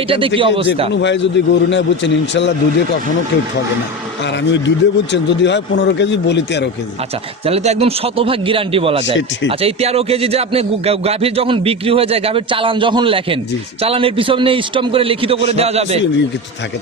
এইটাতে কি অবস্থা। কোনো ভাই যদি গরু নেয় বুঝছেন ইনশাল্লাহ দুধে কখনো কেউ ঠকে না। আর আমি ওই দুধে বুঝছেন যদি হয় পনেরো কেজি বলি তেরো কেজি। আচ্ছা তাহলে তো একদম শতভাগ গ্যারান্টি বলা যায়। আচ্ছা এই তেরো কেজি যে আপনি গাভীর যখন বিক্রি হয়ে যায় গাভীর চালান যখন লেখেন। চালানের পিছনে স্টম করে লিখিত করে দেওয়া যাবে। থাকে।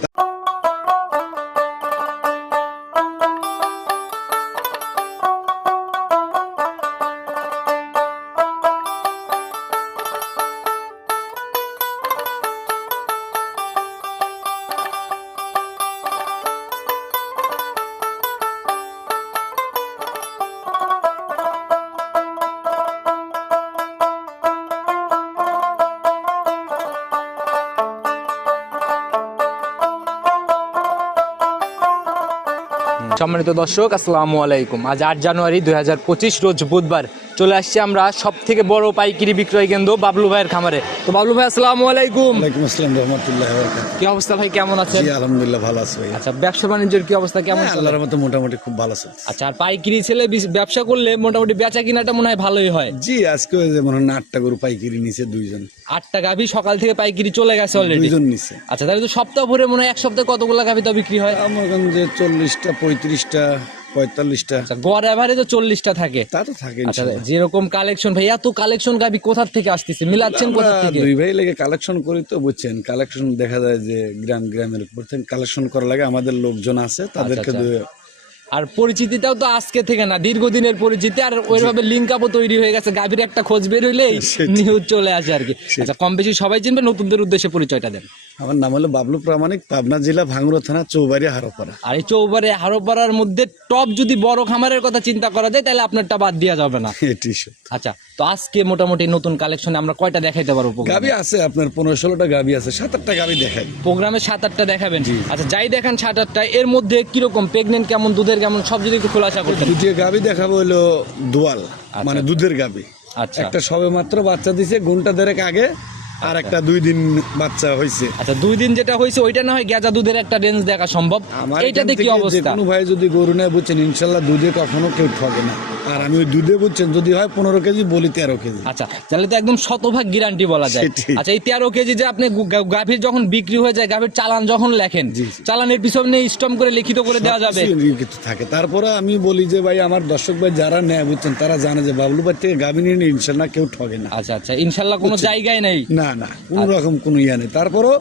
সম্মানিত দর্শক আসসালামু আলাইকুম। আজ আট জানুয়ারি দুই হাজার পঁচিশ রোজ বুধবার। চলে আসছি আমরা সব থেকে বড় পাইকারি বিক্রয় কেন্দ্র বাবলু ভাইয়ের খামারে। তো বাবলু ভাই আসসালামু আলাইকুম। ওয়ালাইকুম আসসালাম রহমতুল্লাহ কি অবস্থা ভাই কেমন আছেন? জি আলহামদুলিল্লাহ ভালো আছে ভাই আচ্ছা ব্যবসা বাণিজ্যের কি অবস্থা কেমন হ্যাঁ, আল্লাহর মতো মোটামুটি খুব ভালো আছে আচ্ছা আর পাইকারি ছেলে বিস- ব্যবসা করলে মোটামুটি বেচা কিনাটা মনে হয় ভালোই হয়। জি আজকে ওই যে মনে হয় আটটা গরু পাইকিরি নিছে দুইজন। আটটা গাভী সকাল থেকে পাইকারি চলে গেছে অলরেডি দুইজন নিছে। আচ্ছা তাহলে তো সপ্তাহ ভরে মনে হয় এক সপ্তাহে কতগুলো গাভী তো বিক্রি হয়? আমার যে চল্লিশটা পঁয়ত্রিশটা পঁয়তাল্লিশটা। আচ্ছা গড় এভারেজ চল্লিশটা থাকে। তা তো থাকে আচ্ছা যেরকম কালেকশন ভাই এত কালেকশন গাভী কোথা থেকে আসতেছে? মিলাচ্ছেন কোথা থেকে? দুই ভাই লেগে কালেকশন করি তো বুঝছেন? কালেকশন দেখা যায় যে গ্রাম গ্রামের উপর থেকে কালেকশন করা লাগে। আমাদের লোকজন আছে তাদেরকে আচ্ছা। আর পরিচিতিটাও তো আজকে থেকে না দীর্ঘদিনের পরিচিতি আর ওইভাবে লিঙ্ক আপও তৈরি হয়ে গেছে। গাভীর একটা খোঁজ বের হইলেই নিউজ চলে আসে আর কি। আচ্ছা কম বেশি সবাই চিনবে নতুনদের উদ্দেশ্যে পরিচয়টা দেন। আমার নাম হলো বাবলু প্রামাণিক পাবনা জেলা ভাঙ্গুরা থানা চৌবাড়ি হারোপাড়া। আর এই চৌবারে হারোপাড়ার মধ্যে টপ যদি বড় খামারের কথা চিন্তা করা যায় তাহলে আপনারটা বাদ দেওয়া যাবে না। এটি আচ্ছা তো আজকে মোটামুটি নতুন কালেকশনে আমরা কয়টা দেখাইতে পারব গাবি আছে আপনার পনেরো ষোলোটা গাবি আছে সাত আটটা গাবি দেখাই। প্রোগ্রামে সাত আটটা দেখাবেন আচ্ছা যাই দেখান সাত আটটা এর মধ্যে কীরকম প্রেগনেন্ট কেমন দুধের কেমন সব যদি একটু খোলাসা করতেন দুটি গাবি দেখাবো হলো দোয়াল মানে দুধের গাবি। আচ্ছা। একটা সবে মাত্র বাচ্চা দিছে ঘণ্টা দেড়েক আগে আর একটা দুই দিন বাচ্চা হয়েছে আচ্ছা দুই দিন যেটা হয়েছে ওইটা না হয় গেজা দুধের একটা রেঞ্জ দেখা সম্ভব। এইটাতে কি অবস্থা? কোনো ভাই যদি গরু নেয় বুঝছেন ইনশাল্লাহ দুধে কখনো কেউ ঠকে না। আর আমি ওই দুধে বুঝছেন যদি হয় পনেরো কেজি বলি তেরো কেজি। আচ্ছা তাহলে তো একদম শতভাগ গ্যারান্টি বলা যায়। আচ্ছা এই তেরো কেজি যে আপনি গাভীর যখন বিক্রি হয়ে যায় গাভীর চালান যখন লেখেন। চালানের পিছনে স্টম করে লিখিত করে দেওয়া যাবে। লিখিত থাকে। তারপরে আমি বলি যে ভাই আমার দর্শক ভাই যারা নেয় বুঝছেন তারা জানে যে বাবলু ভাই থেকে গাভি নিয়ে নিয়ে ইনশাল্লাহ কেউ ঠকে না। আচ্ছা আচ্ছা ইনশাল্লাহ কোনো জায়গায় নেই। না না কোন রকম কোনো ইয়া নেই। তারপরও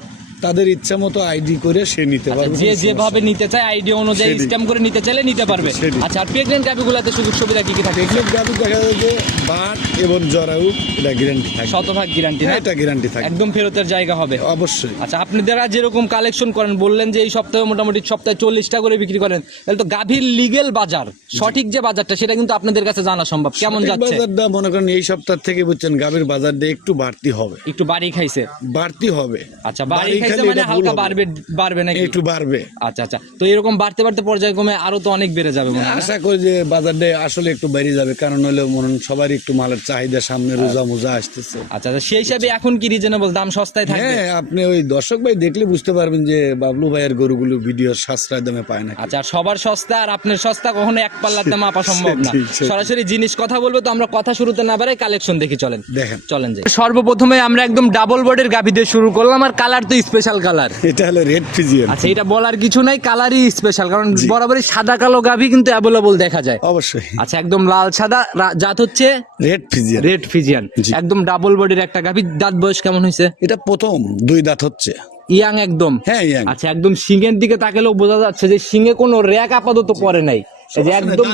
তাদের ইচ্ছা মতো আইডি করে সে নিতে পারবে যে যেভাবে নিতে চায় আইডিয়া অনুযায়ী। স্ট্যাম্প করে নিতে চাইলে নিতে পারবে। আচ্ছা আর প্রেগনেন্ট গাভীগুলোতে সুযোগ সুবিধা কি কি থাকে? এগুলো গাভি দেখা যায় যে বাট এবং জরাউ এটা গ্যারান্টি থাকে। শতভাগ গ্যারান্টি না? এটা গ্যারান্টি থাকে। একদম ফেরতের জায়গা হবে। অবশ্যই। আচ্ছা আপনারা যেরকম কালেকশন করেন বললেন যে এই সপ্তাহে মোটামুটি সপ্তাহে চল্লিশটা করে বিক্রি করেন তাহলে তো গাভীর লিগেল বাজার সঠিক যে বাজারটা সেটা কিন্তু আপনাদের কাছে জানা সম্ভব। কেমন যাচ্ছে? বাজারটা মনে করেন এই সপ্তাহ থেকে বুঝছেন গাভীর বাজারটা একটু বাড়তি হবে। একটু বাড়ি খাইছে। বাড়তি হবে। আচ্ছা বাড়ি মানে হালকা বাড়বে বাড়বে নাকি? একটু বাড়বে। আচ্ছা আচ্ছা। তো এরকম বাড়তে বাড়তে পর্যায়ক্রমে আরও তো অনেক বেড়ে যাবে মনে আশা করি যে বাজারটা আসলে একটু বেড়ে যাবে কারণ হলো মনে সবারই একটু মালের চাহিদা সামনে রোজা মোজা আসতেছে। আচ্ছা আচ্ছা। সেই হিসাবে এখন কি রিজনেবল দাম সস্তায় থাকবে? হ্যাঁ আপনি ওই দর্শক ভাই দেখলে বুঝতে পারবেন যে বাবলু ভাইয়ের গরুগুলো ভিডিও সাশ্রয় দামে পায় না আচ্ছা সবার সস্তা আর আপনার সস্তা কখনো এক পাল্লাতে মাপা সম্ভব না। সরাসরি জিনিস কথা বলব তো আমরা কথা শুরুতে না বাড়াই কালেকশন দেখি চলেন। দেখেন। চলেন যে সর্বপ্রথমে আমরা একদম ডাবল বডির গাভি দিয়ে শুরু করলাম আর কালার তো স্পেশাল কালার এটা হলো রেড ফিজিয়ান আচ্ছা এটা বলার কিছু নাই কালারই স্পেশাল কারণ বরাবরই সাদা কালো গাভি কিন্তু অ্যাভেলেবল দেখা যায়। অবশ্যই। আচ্ছা একদম লাল সাদা জাত হচ্ছে রেড ফিজিয়ান রেড ফিজিয়ান একদম ডাবল বডির একটা গাভি দাঁত বয়স কেমন হয়েছে? এটা প্রথম দুই দাঁত হচ্ছে। ইয়াং একদম? হ্যাঁ ইয়াং। আচ্ছা একদম সিংহের দিকে তাকালেও বোঝা যাচ্ছে যে সিংহে কোনো র্যাক আপাতত পরে নাই। যে একদম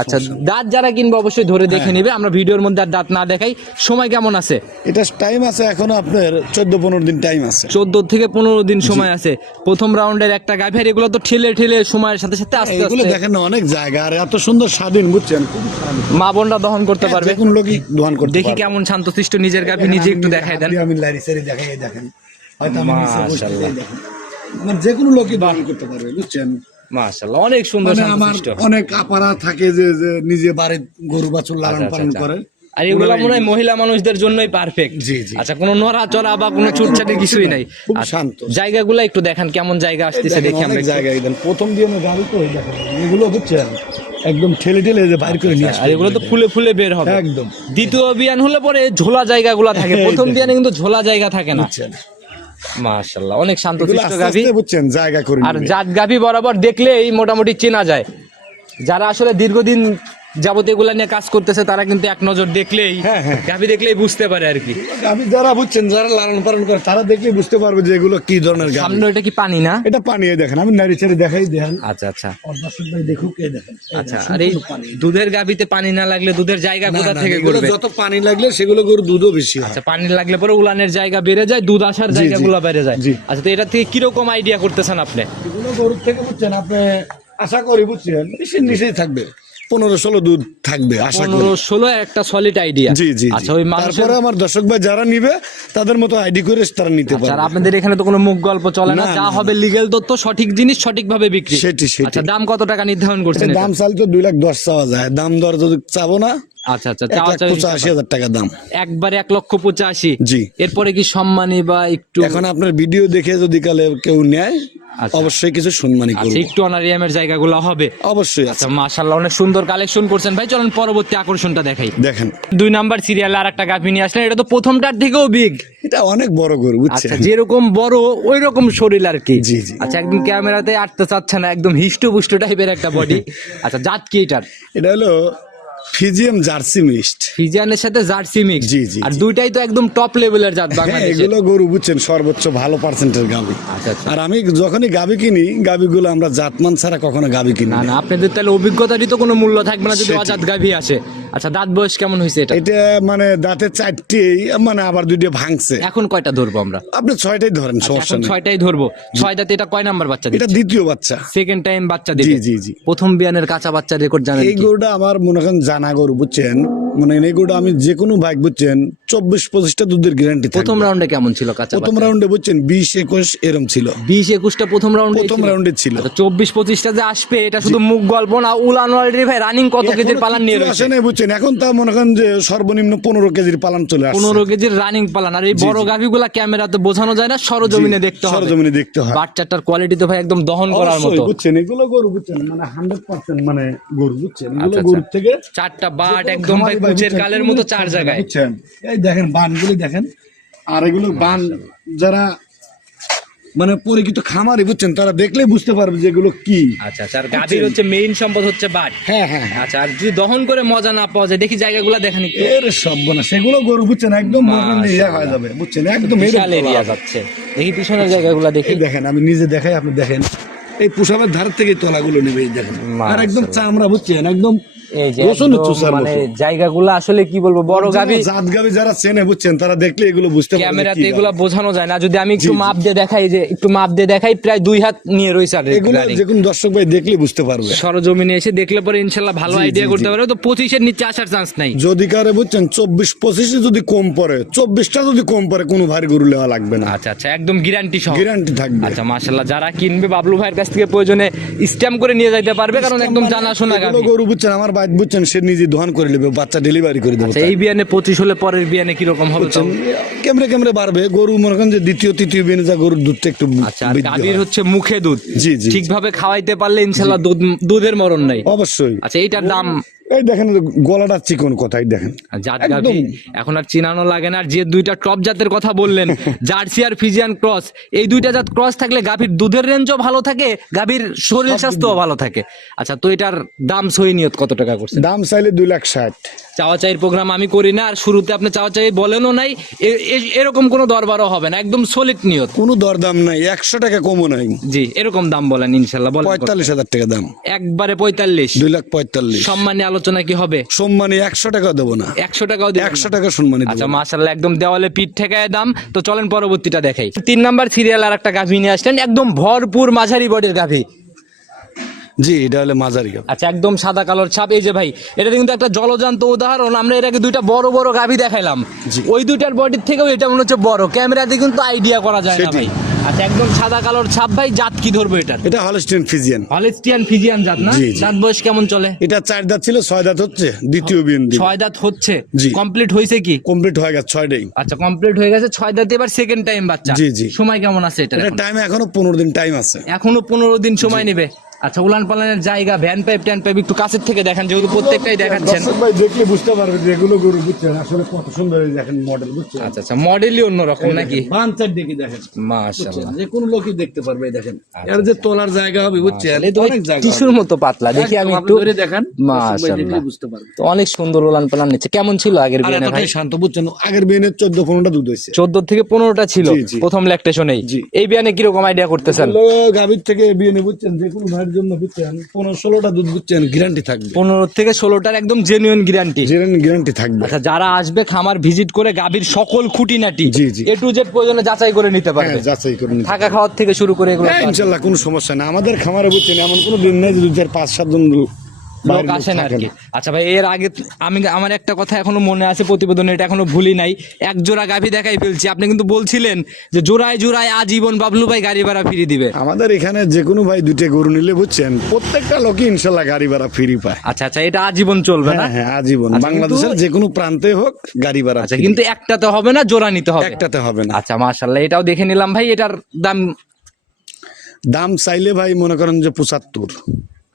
আচ্ছা দাঁত যারা কিনবে অবশ্যই ধরে দেখে নেবে। আমরা ভিডিওর মধ্যে আর দাঁত না দেখাই। সময় কেমন আছে? এটা টাইম আছে এখনও আপনার চোদ্দ পনেরো দিন টাইম আছে। চোদ্দ থেকে পনেরো দিন সময় আছে। প্রথম রাউন্ডের একটা গাভি এগুলো তো ঠেলে ঠেলে সময়ের সাথে সাথে আস্তে এগুলো দেখেন না অনেক জায়গা আর এত সুন্দর স্বাধীন বুঝছেন? মা বোনরা দহন করতে হ্যাঁ, পারবে। কোনো লোকই দোয়ান করতে দেখি। কেমন শান্তশিষ্ট নিজের গাভি নিজে একটু দেখাই দেন। আমি লারি সারি দেখাই দেখেন। হয়তো আমি। মানে যে কোনো লোকই দোয়ান করতে পারবে বুঝছেন? মাশাআল্লাহ অনেক সুন্দর মানে আমার অনেক আপারা থাকে যে নিজে বাড়ির গরু বাছুর লালন আচ্ছা, পালন আচ্ছা। করে। আর এগুলো মনে হয় মহিলা মানুষদের জন্যই পারফেক্ট জি, জি। আচ্ছা কোনো নড়াচড়া বা কোনো চুটচাটি কিছুই নাই। আচ্ছা, শান্ত। জায়গাগুলো একটু দেখান কেমন জায়গা আসতেছে দেখি আমরা একটু। দেন। প্রথম দিয়ে আমি গাড়ি তো এগুলো বুঝছেন একদম ঠেলে ঠেলে যে বাইর করে নিয়ে আর এগুলো তো ফুলে ফুলে বের হবে। একদম। দ্বিতীয় বিয়ান হলে পরে ঝোলা জায়গাগুলো থাকে। প্রথম। বিয়ানে কিন্তু ঝোলা জায়গা থাকে না। মাশাল্লাহ অনেক শান্ত শিষ্ট গাভী বুঝছেন জায়গা করে আর। জাত গাভী বরাবর দেখলেই মোটামুটি চেনা যায় যারা আসলে দীর্ঘদিন যাবত এগুলা নিয়ে কাজ করতেছে তারা কিন্তু এক নজর দেখলেই হ্যাঁ, হ্যাঁ। দেখলেই বুঝতে পারে আর কি। আমি যারা বুঝছেন যারা লালন পালন করে তারা দেখলে বুঝতে পারবে যে এগুলো কি ধরনের গাভী। সামনে এটা কি পানি না? এটা পানি দেখেন আমি নারী ছেড়ে দেখাই দেখেন। আচ্ছা আচ্ছা। দেখুক এই দেখেন। আচ্ছা আর এই দুধের গাভীতে পানি না লাগলে দুধের জায়গা কোথা থেকে করবে যত পানি লাগলে সেগুলো গরু দুধও বেশি আচ্ছা পানি লাগলে পরে উলানের জায়গা বেড়ে যায় দুধ আসার জায়গাগুলো বেড়ে যায়। আচ্ছা তো এটা থেকে কীরকম আইডিয়া করতেছেন আপনি? এগুলো গরুর থেকে বুঝছেন আপনি আশা করি বুঝছেন নিচেই থাকবে। পনেরো ষোলো দুধ থাকবে আশা করি। পনেরো ষোলো একটা সলিড আইডিয়া জি জি আচ্ছা ওই তারপরে আমার দর্শক ভাই যারা নিবে তাদের মতো আইডি করে তারা নিতে পারে আর আপনাদের এখানে তো কোনো মুখ গল্প চলে না যা হবে লিগেল তথ্য সঠিক জিনিস সঠিকভাবে বিক্রি। সেটি, সেটি। আচ্ছা দাম কত টাকা নির্ধারণ করছেন? দাম চাল তো দুই লাখ দশ চাওয়া যায়। দাম দর যদি চাবো না আচ্ছা আচ্ছা পঁচাশি হাজার টাকা দাম। একবারে এক লক্ষ পঁচাশি। জি। এরপরে কি সম্মানী বা একটু এখন আপনার ভিডিও দেখে যদি কালে কেউ নেয় আচ্ছা। অবশ্যই কিছু সম্মানই আচ্ছা একটু অনারিয়ামের জায়গাগুলো হবে। অবশ্যই আচ্ছা মাশাল্লাহ অনেক সুন্দর কালেকশন করছেন। ভাই চলেন পরবর্তী আকর্ষণটা দেখাই। দেখেন। দুই নাম্বার সিরিয়ালে আর একটা গাভী নিয়ে আসলেন। এটা তো প্রথমটার থেকেও বিগ এটা অনেক বড় গরু আচ্ছা বুঝছেন যেরকম বড় ওই রকম শরীর আর কি। জি, জি। আচ্ছা একদম ক্যামেরাতে আটতে চাচ্ছে না একদম হিষ্ট পুষ্ট টাইপের একটা বডি আচ্ছা জাত কি এটার? এটা হলো ফিজিয়াম জার্সি মিক্সড। ফিজিয়ানের সাথে জার্সি মিক্স জি, জি, আর দুইটাই তো একদম টপ লেভেলের জাত হ্যাঁ বাংলাদেশে এগুলো গরু বুঝছেন সর্বোচ্চ ভালো পার্সেন্টের গাবি। আচ্ছা আচ্ছা। আর আমি যখনই গাবি কিনি গাবিগুলো আমরা জাতমান ছাড়া কখনো গাবি কিনি না না। আপনাদের তাহলে অভিজ্ঞতারই তো কোনো মূল্য থাকবে না যদি অজাত গাভী আসে। আচ্ছা দাঁত বয়স কেমন হয়েছে এটা? এটা মানে দাঁতে চারটি মানে আবার দুইটা ভাঙছে। এখন কয়টা ধরবো আমরা? আপনি ছয়টাই ধরেন সমস্যা আচ্ছা, নেই। ছয়টাই ধরবো। ছয় দাঁতে এটা কয় নাম্বার বাচ্চা এটা দ্বিতীয় বাচ্চা। সেকেন্ড টাইম বাচ্চা জি জি জি। প্রথম বিয়ানের কাঁচা বাচ্চা রেকর্ড জানেন এই গরুটা আমার মনে করেন জানা গরু বুঝছেন? মানে এই আমি যে কোনো বাইক বুঝছেন চব্বিশ পঁচিশটা দুধের গ্যারান্টি প্রথম রাউন্ডে কেমন ছিল কাঁচা প্রথম রাউন্ডে বুঝছেন বিশ একুশ এরম ছিল। বিশ একুশটা প্রথম রাউন্ডে প্রথম রাউন্ডে ছিল। চব্বিশ পঁচিশটা যে আসবে এটা শুধু মুখ গল্প না উলান অলরেডি ভাই রানিং কত কেজির পালান নিয়ে রয়েছে? বুঝছেন এখন তা মনে করেন যে সর্বনিম্ন পনেরো কেজির পালন চলে আসছে। পনেরো কেজির রানিং পালান আর এই বড় গাভিগুলা ক্যামেরাতে বোঝানো যায় না সরজমিনে দেখতে হবে। সরজমিনে দেখতে হয়। বাচ্চাটার কোয়ালিটি তো ভাই একদম দহন করার মতো। বুঝছেন এগুলো গরু বুঝছেন মানে হান্ড্রেড পার্সেন্ট মানে গরু বুঝছেন এগুলো আচ্ছা, গরুর থেকে চারটা বাট একদম ভাই বুঝছেন, কালের মতো চার জায়গায়। বুঝছেন এই দেখেন বানগুলি দেখেন। আর এগুলো বান যারা মানে পরিচিত খামারি বুঝছেন? তারা দেখলেই বুঝতে পারবে যে এগুলো কি। আচ্ছা আচ্ছা আর গাভীর হচ্ছে মেইন সম্পদ হচ্ছে বাট। হ্যাঁ হ্যাঁ হ্যাঁ। আচ্ছা আর যদি দহন করে মজা না পাওয়া যায় দেখি জায়গাগুলো দেখেন এর সব না সেগুলো গরু বুঝছেন? একদম ইয়া হয়ে যাবে বুঝছেন? একদম বিশাল এরিয়া যাচ্ছে। দেখি পিছনের জায়গাগুলো দেখি। দেখেন আমি নিজে দেখাই আপনি দেখেন। এই পোশাবের ধার থেকে তলাগুলো নেবে দেখেন। আর একদম চামড়া বুঝছেন? একদম এই যে মানে জায়গাগুলো আসলে কি বলব বড় গাভী জাত গাবি যারা চেনে বুঝছেন তারা দেখলে এগুলো বুঝতে পারবে ক্যামেরাতে এগুলো বোঝানো যায় না। যদি আমি একটু মাপ দিয়ে দেখাই যে একটু মাপ দিয়ে দেখাই প্রায় দুই হাত নিয়ে রয়েছে আর এগুলো যে কোনো দর্শক ভাই দেখলে বুঝতে পারবে। সরজমিনে এসে দেখলে পরে ইনশাল্লাহ ভালো আইডিয়া করতে। পারবে। তো পঁচিশের নিচে আসার চান্স নাই। যদি কারে বুঝছেন চব্বিশ পঁচিশে যদি কম পড়ে চব্বিশটা যদি কম পড়ে কোনো ভারী গরু নেওয়া লাগবে না। আচ্ছা আচ্ছা একদম গ্যারান্টি সহ। গ্যারান্টি থাকবে। আচ্ছা মাশাল্লাহ যারা কিনবে বাবলু ভাইয়ের কাছ থেকে প্রয়োজনে স্ট্যাম্প করে নিয়ে যাইতে পারবে কারণ একদম জানা শোনা গরু বুঝছেন আমার বাইক বুঝছেন সে নিজে দোহান করে নেবে বাচ্চা ডেলিভারি করে দেবে আচ্ছা এই বিয়ানে পঁচিশ হলে পরের বিয়ানে কীরকম হবে কেমরে কেমরে বাড়বে গরু মনে করেন যে দ্বিতীয় তৃতীয় বিয়ানে যা গরুর দুধটা একটু আচ্ছা গাভীর হচ্ছে মুখে দুধ। জি জি। ঠিকভাবে খাওয়াইতে পারলে ইনশাল্লাহ দুধ দুধের মরণ নাই। অবশ্যই। আচ্ছা এইটার দাম এই দেখেন গলাটা চিকন কথাই দেখেন। জাত গাভী এখন আর চিনানো লাগে না আর যে দুইটা টপ জাতের কথা বললেন জার্সি আর ফিজিয়ান ক্রস এই দুইটা জাত ক্রস থাকলে গাভীর দুধের রেঞ্জও ভালো থাকে গাভীর শরীর স্বাস্থ্যও ভালো থাকে। আচ্ছা তো এটার দাম সই নিয়ত কত টাকা করছে দাম চাইলে দুই লাখ ষাট। চাওয়া চাইয়ের প্রোগ্রাম আমি করি না আর শুরুতে আপনি চাওয়া চাই বলেনও নাই। এরকম কোনো দরবারও হবে না একদম সলিড নিয়ত। কোনো দরদাম নাই একশো টাকা কমও নাই। জি এরকম দাম বলেন ইনশাল্লাহ বলেন পঁয়তাল্লিশ হাজার টাকা দাম। একবারে পঁয়তাল্লিশ। দুই লাখ পঁয়তাল্লিশ। সম্মানী আলোচনা কি হবে? সম্মানে একশো টাকা দেবো না। একশো টাকাও দিবেন একশো টাকা সম্মানে আচ্ছা দেবো মাশাল্লাহ একদম দেওয়ালে পিঠ ঠেকায় দাম। তো চলেন পরবর্তীটা দেখাই। তিন নাম্বার সিরিয়াল আর একটা গাভী নিয়ে আসলেন একদম ভরপুর মাঝারি বডির গাভী। জি এটা হলে মাঝারি গাভী। আচ্ছা একদম সাদা কালোর ছাপ। এই যে ভাই এটা কিন্তু একটা জলজান্ত উদাহরণ। আমরা এর আগে দুইটা বড় বড় গাভী দেখাইলাম। ওই দুইটার বডির থেকেও এটা মনে হচ্ছে বড়। ক্যামেরা ক্যামেরাতে কিন্তু আইডিয়া করা যায় না ভাই। আচ্ছা একদম সাদা কালোর ছাপ ভাই জাত কি ধরবো এটা এটা হলস্টেন ফিজিয়ান হলিস্টিয়ান ফিজিয়ান জাত না। জাত বয়স কেমন চলে? এটা চার দাঁত ছিল ছয় দাঁত হচ্ছে দ্বিতীয় বিন ছয় দাঁত হচ্ছে? জি। কমপ্লিট হয়েছে কি? কমপ্লিট হয়ে গেছে ছয় ছয়টাই। আচ্ছা কমপ্লিট হয়ে গেছে ছয় দাঁতে এবার সেকেন্ড টাইম বাচ্চা। জি, জি। সময় কেমন আছে এটা এটা টাইম এখনও পনেরো দিন টাইম আছে। এখনও পনেরো দিন সময় নেবে। আচ্ছা উলান পালানের জায়গা ভ্যান পাইপ ট্যান পাইপ একটু কাছের থেকে দেখেন যেহেতু প্রত্যেকটাই দেখাচ্ছেন। ভাই দেখলে বুঝতে পারবে যে এগুলো গরু বুঝছেন আসলে কত সুন্দর দেখেন মডেল বুঝছেন? আচ্ছা আচ্ছা মডেলই অন্যরকম নাকি? বান চার দিকে দেখেন। মাশাআল্লাহ। যে কোনো লোকই দেখতে পারবে দেখেন। এর যে তোলার জায়গা হবে বুঝছেন? অনেক জায়গা টিস্যুর মতো পাতলা দেখি আমি একটু ধরে দেখেন মাশাআল্লাহ। বুঝতে পারবে। তো অনেক সুন্দর উলান পালান নিচ্ছে। কেমন ছিল আগের বিয়ানে ভাই? শান্ত বুঝছেন? আগের বিয়েনের চোদ্দ পনেরোটা দুধ হয়েছে। চোদ্দ থেকে পনেরোটা ছিল জি, জি। প্রথম ল্যাকটেশনেই। এই বিয়ানে কীরকম আইডিয়া করতেছেন? গাভীর থেকে বিয়ে নিয়ে বুঝছেন? যে কোনো ভাইয়ের জন্য বুঝছেন পনেরো ষোলোটা দুধ বুঝছেন গ্যারান্টি থাকবে। পনেরো থেকে ষোলোটার একদম জেনুইন গ্যারান্টি গ্যারান্টি থাকবে। আচ্ছা যারা আসবে খামার ভিজিট করে গাভীর সকল খুঁটিনাটি জি, জি। এ টু জেড প্রয়োজনে যাচাই করে নিতে পারবে। হ্যাঁ যাচাই করে নিতে থাকা খাওয়ার থেকে শুরু করে এগুলো হ্যাঁ, ইনশাল্লাহ কোনো সমস্যা না আমাদের খামারে বুঝছেন এমন কোনো দিন নেই যে দুধের পাঁচ সাত জন লোক আসে না আর কি। আচ্ছা ভাই এর আগে আমি আমার একটা কথা এখনও মনে আছে প্রতিবেদনে এটা এখনও ভুলি নাই। এক জোড়া গাভী দেখাই ফেলছি। আপনি কিন্তু বলছিলেন যে জোড়ায় জোড়ায় আজীবন বাবলু ভাই গাড়ি ভাড়া ফিরিয়ে দিবে। আমাদের এখানে যে কোনো ভাই দুইটা গরু নিলে বুঝছেন প্রত্যেকটা লোকই ইনশাল্লাহ গাড়ি ভাড়া ফ্রি পায়। আচ্ছা আচ্ছা এটা আজীবন চলবে না? হ্যাঁ হ্যাঁ আজীবন। আচ্ছা, বাংলাদেশের যে কোনো প্রান্তে হোক গাড়ি ভাড়া আচ্ছা কিন্তু একটাতে হবে না জোড়া নিতে হবে? একটাতে হবে না। আচ্ছা মাশাল্লাহ এটাও দেখে নিলাম ভাই এটার দাম? দাম চাইলে ভাই মনে করেন যে পঁচাত্তর।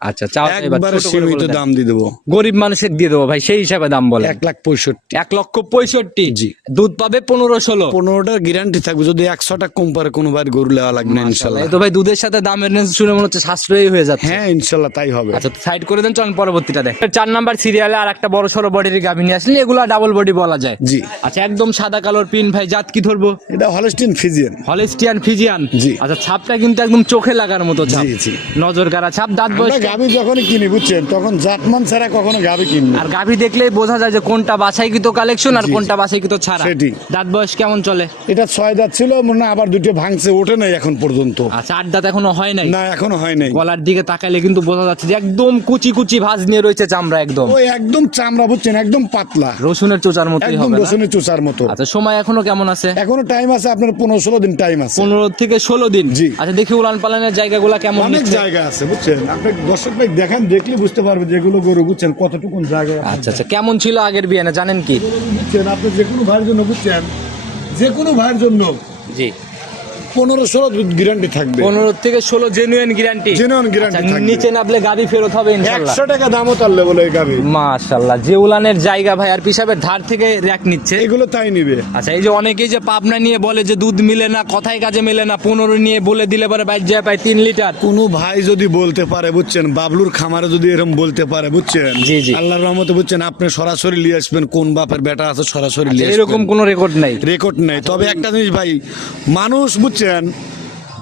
আচ্ছা চাও একবারে সীমিত দাম দিয়ে দেবো। গরিব মানুষের দিয়ে দেবো ভাই সেই হিসাবে দাম বলে এক লাখ পঁয়ষট্টি। এক লক্ষ পঁয়ষট্টি? জি। দুধ পাবে পনেরো ষোলো? পনেরোটার গ্যারান্টি থাকবে যদি একশোটা কম পারে কোনো গরু লেওয়া লাগবে ইনশাল্লাহ তো ভাই দুধের সাথে দামের রেঞ্জ শুনে মনে হচ্ছে সাশ্রয়ী হয়ে যাচ্ছে। হ্যাঁ ইনশাল্লাহ তাই হবে। আচ্ছা সাইড করে দেন চলেন পরবর্তীটা দেখ। চার নাম্বার সিরিয়ালে আর একটা বড় সড়ো বডির গাভী নিয়ে আসলে এগুলো ডাবল বডি বলা যায়। জি। আচ্ছা একদম সাদা কালোর পিন ভাই জাত কি ধরবো? এটা হলস্টিন ফিজিয়ান হলিস্টিয়ান ফিজিয়ান জি। আচ্ছা ছাপটা কিন্তু একদম চোখে লাগার মতো ছাপ। জি, জি। নজর কারা ছাপ দাঁত বয়স গাভি যখনই কিনি বুঝছেন তখন জাতমান ছাড়া কখনো গাভি কিনবো আর গাভী দেখলেই বোঝা যায় যে কোনটা বাছাইকৃত কালেকশন আর। কোনটা বাছাইকৃত ছাড়া। সেটি। দাঁত বয়স কেমন চলে? এটা ছয় দাঁত ছিল মনে হয় আবার দুটো ভাঙছে ওঠে নাই এখন পর্যন্ত। আচ্ছা আট দাঁত এখনও হয় নাই? না এখনও হয় নাই। গলার দিকে তাকাইলে কিন্তু বোঝা যাচ্ছে যে একদম কুচি কুচি ভাঁজ নিয়ে রয়েছে চামড়া একদম। ওই একদম চামড়া বুঝছেন একদম পাতলা। রসুনের চোচার মতো একদম রসুনের চোচার মতো। আচ্ছা সময় এখনও কেমন আছে? এখনও টাইম আছে আপনার পনেরো ষোলো দিন টাইম আছে। পনেরো থেকে ষোলো দিন? জি। আচ্ছা দেখি উলান পালানের জায়গাগুলো কেমন অনেক জায়গা আছে বুঝছেন আপনি দর্শক ভাই দেখেন দেখলে বুঝতে পারবে যেগুলো গরু বুঝছেন কতটুকু জায়গায় আচ্ছা আচ্ছা কেমন ছিল আগের বিয়ানে জানেন কি? বুঝছেন আপনি যে কোনো ভাইয়ের জন্য বুঝছেন যে কোনো ভাইয়ের জন্য। জি। পনেরো ষোলো গ্যারান্টি থাকবে। পনেরো থেকে ষোলো জেনুইন গ্যারান্টি guarantee থাকবে। নিচে নামলে গাড়ি ফেরত হবে একশো টাকা দামও তারলে বলে এই গাভি মাশাল্লাহ যে উলানের জায়গা ভাই আর পিসাবের ধার থেকে র্যাক নিচ্ছে। এগুলো তাই নিবে। আচ্ছা এই যে অনেকেই যে পাবনা নিয়ে বলে যে দুধ মিলে না কথায় কাজে মেলে না পনেরো নিয়ে বলে দিলে পরে বাইর যায় পায় তিন লিটার। কোনো ভাই যদি বলতে পারে বুঝছেন? বাবলুর খামারে যদি এরকম বলতে পারে বুঝছেন? জি, জি। আল্লাহর রহমতে বুঝছেন? আপনি সরাসরি নিয়ে আসবেন কোন বাপের বেটা আছে সরাসরি নিয়ে আচ্ছা, এরকম কোনো রেকর্ড নাই। রেকর্ড নেই। তবে একটা জিনিস ভাই মানুষ বুঝছেন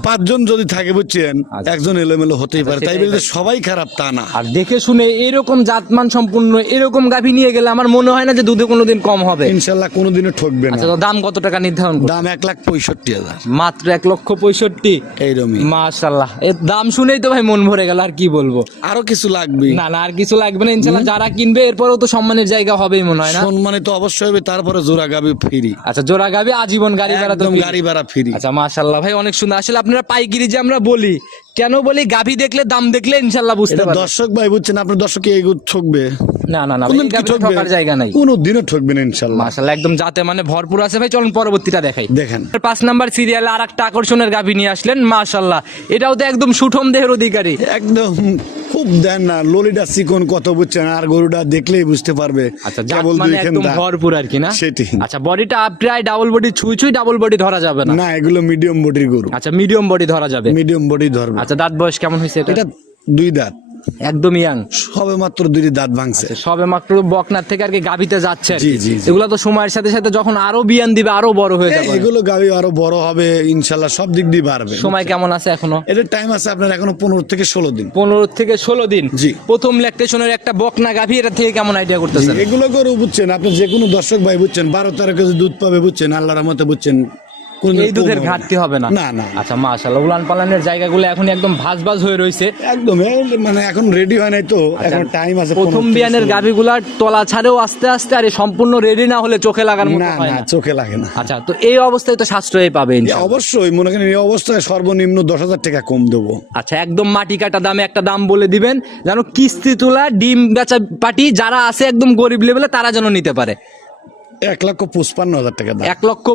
পাঁচজন যদি থাকে বুঝছেন আচ্ছা। একজন এলোমেলো হতেই পারে। তাই সেটাই বলে সবাই খারাপ তা না। আর দেখে শুনে এরকম জাতমান সম্পূর্ণ এরকম গাভী নিয়ে গেলে আমার মনে হয় না যে দুধে কোনোদিন কম হবে। ইনশাল্লাহ কোনোদিনও ঠকবে না। আচ্ছা তো দাম কত টাকা নির্ধারণ? দাম এক লাখ পঁয়ষট্টি হাজার। মাত্র এক লক্ষ পঁয়ষট্টি? এইরকমই মাশাল্লাহ। এর দাম শুনেই তো ভাই মন ভরে গেল আর কি বলব? আরও কিছু লাগবে। না না আর কিছু লাগবে না ইনশাল্লাহ যারা কিনবে এরপরেও তো সম্মানের জায়গা হবেই মনে হয় না? সম্মানে তো অবশ্যই হবে তারপরে জোড়া গাবি ফ্রি। আচ্ছা জোড়া গাবি আজীবন গাড়ি ভাড়া গাড়ি ভাড়া ফ্রি। আচ্ছা মাশাল্লাহ। ভাই অনেক সুন্দর। আসলে আপনারা পাইকিরি যে আমরা বলি কেন বলি? গাভী দেখলে দাম দেখলে ইনশাল্লাহ বুঝতে এটা পারবেন। দর্শক ভাই বুঝছেন আপনার দর্শক এই ঠকবে? না না না কোনদিন কি গাভীতে ঠকবে? ঠকার জায়গা নাই। কোনো দিনও ঠকবে না ইনশাল্লাহ। মাশাআল্লাহ একদম যাতে মানে ভরপুর আছে ভাই চলুন পরবর্তীটা দেখাই। দেখেন। পাঁচ নাম্বার সিরিয়ালে আর একটা আকর্ষণের গাভী নিয়ে আসলেন মাশাল্লাহ এটাও তো একদম সুঠম দেহের অধিকারী। একদম খুব দেন না ললিটা চিকন কত বুঝছেন আর গরুটা দেখলেই বুঝতে পারবে। আচ্ছা ডাবল কেবল মানে একদম ভরপুর আর কি না? সেটি। আচ্ছা বডিটা প্রায় ডাবল বডি ছুঁই ছুঁই ডাবল বডি ধরা যাবে না? না এগুলো মিডিয়াম বডির গরু। আচ্ছা মিডিয়াম বডি ধরা যাবে। মিডিয়াম বডি ধরবে। আচ্ছা দাঁত বয়স কেমন হয়েছে এটা দুই দাঁত। একদম ইয়াং সবে মাত্র দুই দাঁত ভাঙছে। সবে মাত্র বকনার থেকে আর কি গাভিতে যাচ্ছে জি, জি, জি। এগুলো তো সময়ের সাথে সাথে যখন আরও বিয়ান দিবে আরও বড় হয়ে যাবে। এগুলো গাবি আরও বড় হবে ইনশাল্লাহ সব দিক দিয়ে বাড়বে। সময় কেমন আছে এখনও? এটার টাইম আছে আপনার এখনও পনেরো থেকে ষোলো দিন। পনেরো থেকে ষোলো দিন। জি। প্রথম ল্যাকটেশনের একটা বকনা গাভি এটা থেকে কেমন আইডিয়া করতেছেন? এগুলো গরু বুঝছেন আপনি যে কোনো দর্শক ভাই বুঝছেন বারো তেরো কেজি দুধ পাবে বুঝছেন আল্লাহর রহমতে বুঝছেন এই দুধের ঘাটতি হবে না। না না আচ্ছা মাশাআল্লাহ উলান পালানের জায়গাগুলো এখন একদম ভাজ ভাজ হয়ে রয়েছে একদম মানে এখন রেডি হয় নাই তো এখন টাইম আছে আচ্ছা, প্রথম 15 থেকে বিয়ানের 16 গাভিগুলার তলা ছাড়েও আস্তে আস্তে আর সম্পূর্ণ রেডি না হলে চোখে লাগার মতো হয় না চোখে লাগে না। আচ্ছা তো এই অবস্থায় তো সাশ্রয় পাবে অবশ্যই মনে করেন এই অবস্থায় সর্বনিম্ন দশ হাজার টাকা কম দেবো। আচ্ছা একদম মাটি কাটা দামে একটা দাম বলে দিবেন যেন কিস্তি তোলা ডিম বেচা পাটি যারা আছে একদম গরিব লেভেলে তারা যেন নিতে পারে। এক লক্ষ পঁচপান্ন হাজার টাকা দাম। এক লক্ষ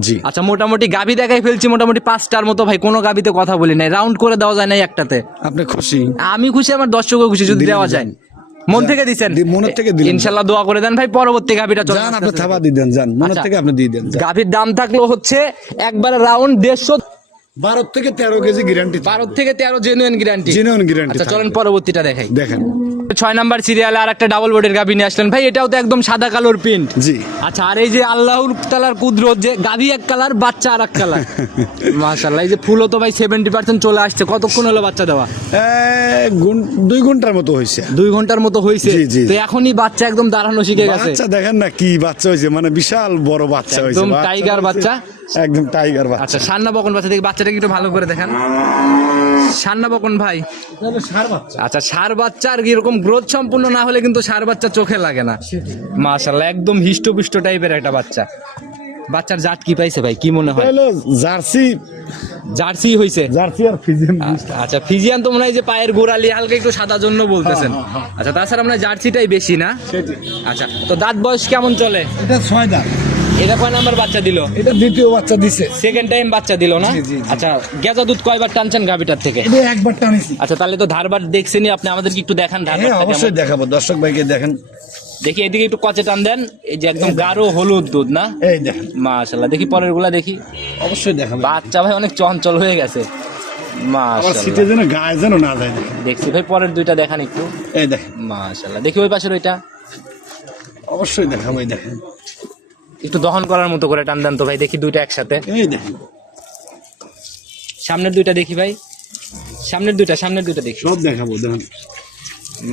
জি। আচ্ছা মোটামুটি গাবি দেখাই ফেলছি মোটামুটি পাঁচটার মতো ভাই কোনো গাবিতে কথা বলি নাই। রাউন্ড করে দেওয়া যায় নাই একটাতে। আপনি খুশি? আমি খুশি আমার দর্শকও খুশি যদি দেওয়া যায়। মন থেকে দিচ্ছেন মনের থেকে দিলেন। ইনশাল্লাহ দোয়া করে দেন ভাই পরবর্তী গাবিটা চলে যান আপনি থাবা দিয়ে দেন যান। মনের আচ্ছা। থেকে আপনি দিয়ে দেন গাবির দাম থাকল হচ্ছে একবারে রাউন্ড দেড়শো বারো থেকে তেরো কেজি গ্যারান্টি বারো থেকে তেরো জেনুইন গ্যারান্টি জেনুইন গ্যারান্টি আচ্ছা চলেন পরবর্তীটা দেখাই। দেখেন। ছয় নাম্বার সিরিয়ালে আর একটা ডাবল বোর্ডের গাভি নিয়ে আসলেন। ভাই এটাও তো একদম সাদা কালোর প্রিন্ট জি। আচ্ছা আর এই যে আল্লাহর তালার কুদরত যে গাভি এক কালার বাচ্চা আর এক কালার মাশাল্লাহ এই যে ফুলও তো ভাই সেভেন্টি পার্সেন্ট চলে আসছে। কতক্ষণ হলো বাচ্চা দেওয়া? দুই ঘণ্টার মতো হয়েছে দুই ঘণ্টার মতো হয়েছে তো এখনই বাচ্চা একদম দাঁড়ানো শিখে গেছে। বাচ্চা দেখেন না কি বাচ্চা হয়েছে মানে বিশাল বড় বাচ্চা হয়েছে একদম টাইগার বাচ্চা? একদম টাইগার বাচ্চা। আচ্ছা সান্না বকন বাচ্চা দেখি বাচ্চাটাকে একটু ভালো করে দেখান। সান্না বকন ভাই। আচ্ছা সার বাচ্চা আর এরকম গ্রোথ সম্পূর্ণ না হলে কিন্তু সার বাচ্চা চোখে লাগে না। মাশাল্লাহ একদম হিষ্টপুষ্ট টাইপের একটা বাচ্চা। বাচ্চার জাত কি পাইছে ভাই? কি মনে হয়? জার্সি। জার্সি হইছে? জার্সি আর ফিজিয়াম আচ্ছা ফিজিয়ান তো মনে হয় যে পায়ের গোড়ালি হালকা একটু সাদা জন্য বলতেছেন। আচ্ছা তাছাড়া মনে হয় জার্সিটাই বেশি না? আচ্ছা তো দাঁত বয়স কেমন চলে? এটা ছয় দাম এটা কয় নাম্বার বাচ্চা দিল? এটা দ্বিতীয় বাচ্চা দিছে। সেকেন্ড টাইম বাচ্চা দিল না। আচ্ছা গেজা দুধ কয়বার টানছেন গাভিটার থেকে? একবার টানিছি। আচ্ছা তাহলে তো ধারবার দেখছেনই আপনি আমাদেরকে একটু দেখান হ্যাঁ ধারবারটা অবশ্যই। দেখাবো দর্শক ভাইকে দেখেন। দেখি এদিকে একটু কচে টান দেন এই যে একদম গাঢ় হলুদ দুধ না? এই দেখেন। মাশাল্লাহ দেখি পরেরগুলা দেখি। অবশ্যই দেখাবো বাচ্চা ভাই অনেক চঞ্চল হয়ে গেছে। সিটে যেন গায়ে যেন না যায়। দেখছি ভাই পরের দুইটা দেখান একটু। এই দেখেন। দেখি ওই পাশের ওইটা। অবশ্যই দেখাবো এই দেখেন। একটু দহন করার মতো করে টান দেন তো ভাই দেখি দুইটা একসাথে। সামনের দুইটা দেখি ভাই। সামনের দুইটা সামনের দুইটা দেখি। সব দেখাবো দেখেন।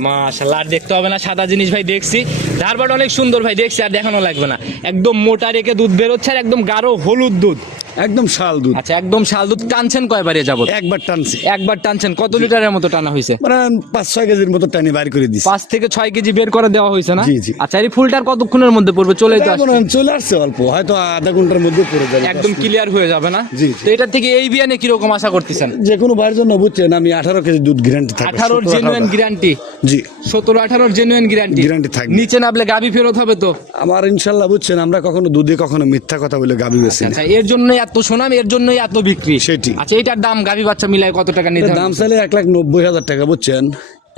মাশাল্লাহ আর দেখতে হবে না সাদা জিনিস ভাই দেখছি। ধারবাট অনেক সুন্দর ভাই দেখছি আর দেখানো লাগবে না। একদম মোটা রেখে দুধ বেরোচ্ছে আর একদম গাঢ় হলুদ দুধ। একদম শাল দুধ। আচ্ছা একদম শাল দুধ। টানছেন কয়বারে যাবত? একবার টানছি। একবার টানছেন। কত লিটারের মতো টানা হয়েছে মানে পাঁচ ছয় কেজির মতো টানি বাইর করে দিছি। পাঁচ থেকে ছয় কেজি বের করে দেওয়া হয়েছে না? জি, জি। আচ্ছা এই ফুলটার কতক্ষণের মধ্যে পড়বে? চলেই তো আসছে। চলে আসছে অল্প। হয়তো আধা ঘণ্টার মধ্যে পড়ে যাবে। একদম ক্লিয়ার হয়ে যাবে না? জি। তো এটার থেকে এই বিয়ানে কীরকম আশা করতেছেন? যে কোনো ভাইয়ের জন্য বুঝছেন আমি আঠারো কেজি দুধ গ্যারান্টি থাকবে। আঠারোর 17, জেনুইন গ্যারান্টি জি। সতেরো আঠারোর জেনুইন গ্যারান্টি গ্যারান্টি থাকবে। নিচে নামলে গাবি ফেরত হবে তো? আমার ইনশাল্লাহ বুঝছেন আমরা কখনো দুধে কখনো মিথ্যা কথা বলে গাবি বেশি আচ্ছা এর জন্যই এত সুনাম এর জন্যই এত বিক্রি। সেটি। আচ্ছা এটার দাম গাবি বাচ্চা মিলায় কত টাকা নির্ধারণ দাম চাইলে এক লাখ নব্বই হাজার টাকা বুঝছেন?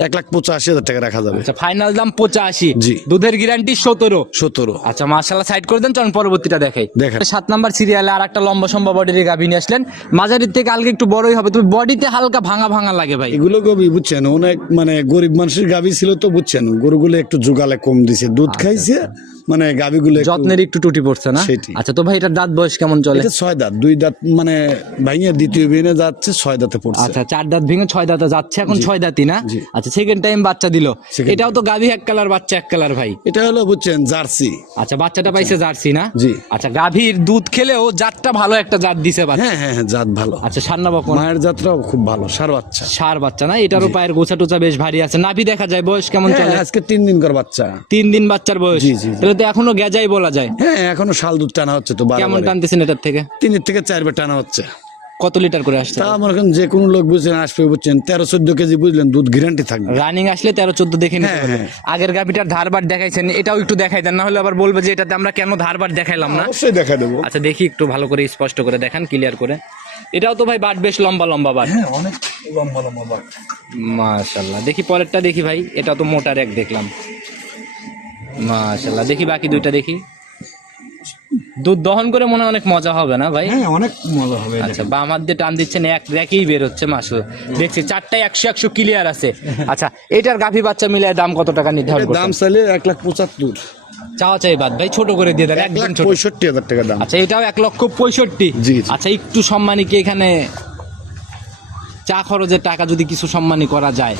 এক লাখ পঁচাশি হাজার টাকা রাখা যাবে। আচ্ছা ফাইনাল দাম পঁচাশি। জি। দুধের গ্যারান্টি সতেরো। সতেরো। আচ্ছা মার্শাল্লাহ সাইড করে দেন চলুন পরবর্তীটা দেখাই। দেখান। সাত নাম্বার সিরিয়ালে আর একটা লম্বা সম্ভব বডির গাভী নিয়ে আসলেন। মাঝারির থেকে কালকে একটু বড়ই হবে তবে বডিতে হালকা ভাঙা ভাঙা লাগে ভাই। এগুলো গবি বুঝছেন? অনেক মানে গরিব মানুষের গাবি ছিল তো বুঝছেন? গরুগুলো একটু জোগালে কম দিছে। দুধ খাইছে মানে একটু- যত্নের একটু টুটি পড়ছে না? সেটি। আচ্ছা তো ভাই এটার দাঁত বয়স কেমন চলে? এটা ছয় দাঁত। দুই দাঁত মানে ভাইয়া দ্বিতীয় বিনে যাচ্ছে ছয় দাঁতে পড়ছে। আচ্ছা চার দাঁত ভেঙে ছয় দাঁতে যাচ্ছে এখন ছয় দাঁতই না? আচ্ছা সেকেন্ড টাইম বাচ্চা দিল। এটাও তো গাভী এক কালার বাচ্চা এক কালার ভাই। এটা হলো বুঝছেন জার্সি। আচ্ছা বাচ্চাটা পাইছে জার্সি না? জি। আচ্ছা গাভীর দুধ খেলেও জাতটা ভালো একটা জাত দিছে বাচ্চা। হ্যাঁ হ্যাঁ হ্যাঁ জাত ভালো। আচ্ছা সান্না বকন মায়ের জাতটাও খুব ভালো সার বাচ্চা। সার বাচ্চা না? এটারও পায়ের গোছা টোচা বেশ ভারী আছে। নাভি দেখা যায় বয়স কেমন হ্যাঁ, চলে? আজকে তিন দিন কর বাচ্চা। তিন দিন বাচ্চার বয়স। তাহলে তো এখনও গেজাই বলা যায়। হ্যাঁ এখনও শাল দুধ টানা হচ্ছে তো কেমন টানতেছেন এটার থেকে? তিনের থেকে চারবার টানা হচ্ছে। কত লিটার করে আসছে? তা আমার যে কোনো লোক বুঝছেন আসবে বুঝছেন তেরো চোদ্দ কেজি বুঝলেন দুধ গ্যারান্টি থাকবে। রানিং আসলে তেরো চোদ্দ দেখে নিতে হ্যাঁ, হবে। হ্যাঁ। আগের গাভিটার ধারবার দেখাইছেন এটাও একটু দেখাই দেন না হলে আবার বলবে যে এটাতে আমরা কেন ধারবার দেখাইলাম না। অবশ্যই দেখা দেবো। আচ্ছা দেখি একটু ভালো করে স্পষ্ট করে দেখান ক্লিয়ার করে। এটাও তো ভাই বাট বেশ লম্বা লম্বা বাট। হ্যাঁ অনেক লম্বা লম্বা বাট। মাশাল্লাহ দেখি পরেরটা দেখি ভাই এটা তো মোটার এক দেখলাম। মাশাল্লাহ দেখি বাকি দুইটা দেখি। দুধ দহন করে মনে অনেক মজা হবে না ভাই? হ্যাঁ অনেক মজা হবে আচ্ছা বাম হাত দিয়ে টান দিচ্ছেন এক রেখেই বের হচ্ছে মাসুল দেখছি চারটায় একশো একশো ক্লিয়ার আছে। আচ্ছা এটার গাভী বাচ্চা মিলে দাম কত টাকা নির্ধারণ দাম চাইলে এক লাখ পঁচাত্তর। চাওয়া চাই বাদ। ভাই ছোট করে দিয়ে দেন একদম পঁয়ষট্টি হাজার টাকা দাম। আচ্ছা এটাও এক লক্ষ পঁয়ষট্টি। জি। আচ্ছা একটু সম্মানী কি এখানে চা খরচের টাকা যদি কিছু সম্মানী করা যায়?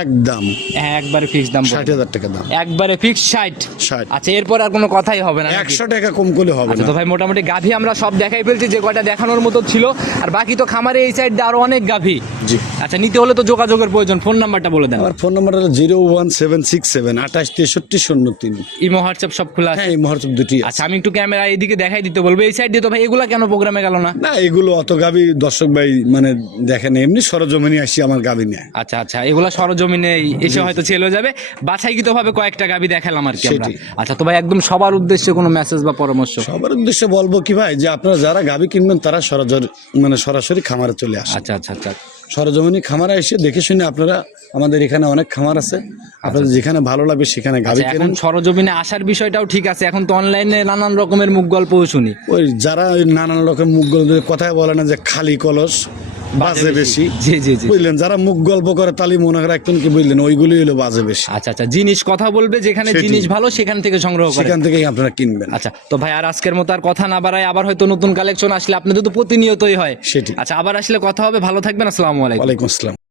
একদম। হ্যাঁ, একবারে ফিক্স দাম ষাট হাজার টাকা দাম। একবারে ফিক্স ষাট। ষাট। আচ্ছা এরপর আর কোনো কথাই হবে না একশো টাকা কম করলে হবে আচ্ছা না। তো ভাই মোটামুটি গাভী আমরা সব দেখাই ফেলছি যে কয়টা দেখানোর মতো ছিল। আর বাকি তো খামারে এই সাইড আরও অনেক গাভী। জি। আচ্ছা নিতে হলে তো যোগাযোগের প্রয়োজন। ফোন নাম্বারটা বলে দেন। আমার ফোন নাম্বার হলো zero one seven six seven আঠাশ তেষট্টি শূন্য তিন। ইমো হোয়াটসঅ্যাপ সব খোলা আছে? হ্যাঁ এই মহর্ত দুটি আচ্ছা আমি একটু ক্যামেরা এইদিকে দেখাই দিতে বলব। এই সাইড দিয়ে তো ভাই এগুলা কেন প্রোগ্রামে গেল না? না এগুলো অত গাবি দর্শক ভাই মানে দেখেন এমনি সরজমিনে আসি আমার গাবি নেয়। আচ্ছা আচ্ছা এগুলা সর সরজমিনে এসে হয়তো ছেলে যাবে। বাছাইকৃত ভাবে কয়েকটা গাবি দেখালাম আর কি আমরা। আচ্ছা তো ভাই একদম সবার উদ্দেশ্যে কোনো মেসেজ বা পরামর্শ? সবার উদ্দেশ্যে বলব কি ভাই যে আপনারা যারা গাভী কিনবেন তারা সরাসরি মানে সরাসরি খামারে চলে আসে আচ্ছা আচ্ছা আচ্ছা। সরজমিনী খামারে এসে দেখে শুনে আপনারা আমাদের এখানে অনেক খামার আছে। আপনাদের যেখানে ভালো লাগবে সেখানে গাভী আচ্ছা, কেনেন। সরজমিনে আসার বিষয়টাও ঠিক আছে। এখন তো অনলাইনে নানান রকমের মুখ গল্পও শুনি। ওই যারা ওই নানান রকম মুখ গল্প কথায় বলে না যে খালি কলস বাজে বেশি। জি জি জি। বুঝলেন যারা মুখ গল্প করে তালি মনে করে একজন কি বুঝলেন ওইগুলি হলো বাজে বেশি। আচ্ছা আচ্ছা জিনিস কথা বলবে যেখানে জিনিস ভালো সেখান থেকে সংগ্রহ করে। সেখান থেকেই আপনারা কিনবেন। আচ্ছা তো ভাই আর আজকের মতো আর কথা না বাড়ায় আবার হয়তো নতুন কালেকশন আসলে আপনাদের তো প্রতিনিয়তই হয়। সেটি। আচ্ছা আবার আসলে কথা হবে। ভালো থাকবেন আসসালামু আলাইকুম। ওয়ালাইকুম আসসালাম।